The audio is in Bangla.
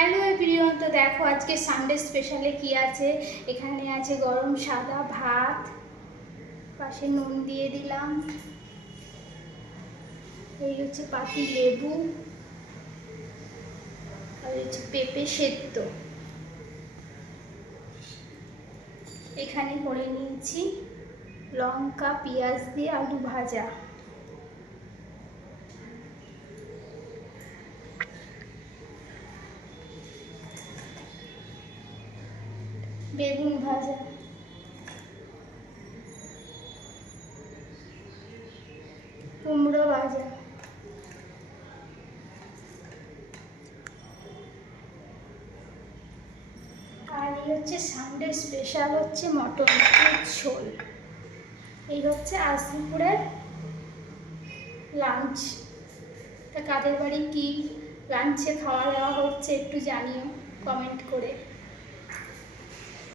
হ্যালো এভরিওয়ান, তো দেখো আজকে সানডে স্পেশালে কি আছে। এখানে আছে গরম সাদা ভাত, পাশে নুন দিয়ে দিলাম, এই হচ্ছে পাতি লেবু, আর হচ্ছে পেঁপে সেদ্ধ। এখানে করে নিয়েছি লঙ্কা পেঁয়াজ দিয়ে আলু ভাজা, বেগুন ভাজা, কুমড়ো ভাজা, আর এই হচ্ছে সানডে স্পেশাল হচ্ছে মটন ঝোল। এই হচ্ছে আজ দুপুরের লাঞ্চ। তা কাদের বাড়ি কি লাঞ্চে খাওয়া দাওয়া হচ্ছে একটু জানিও কমেন্ট করে।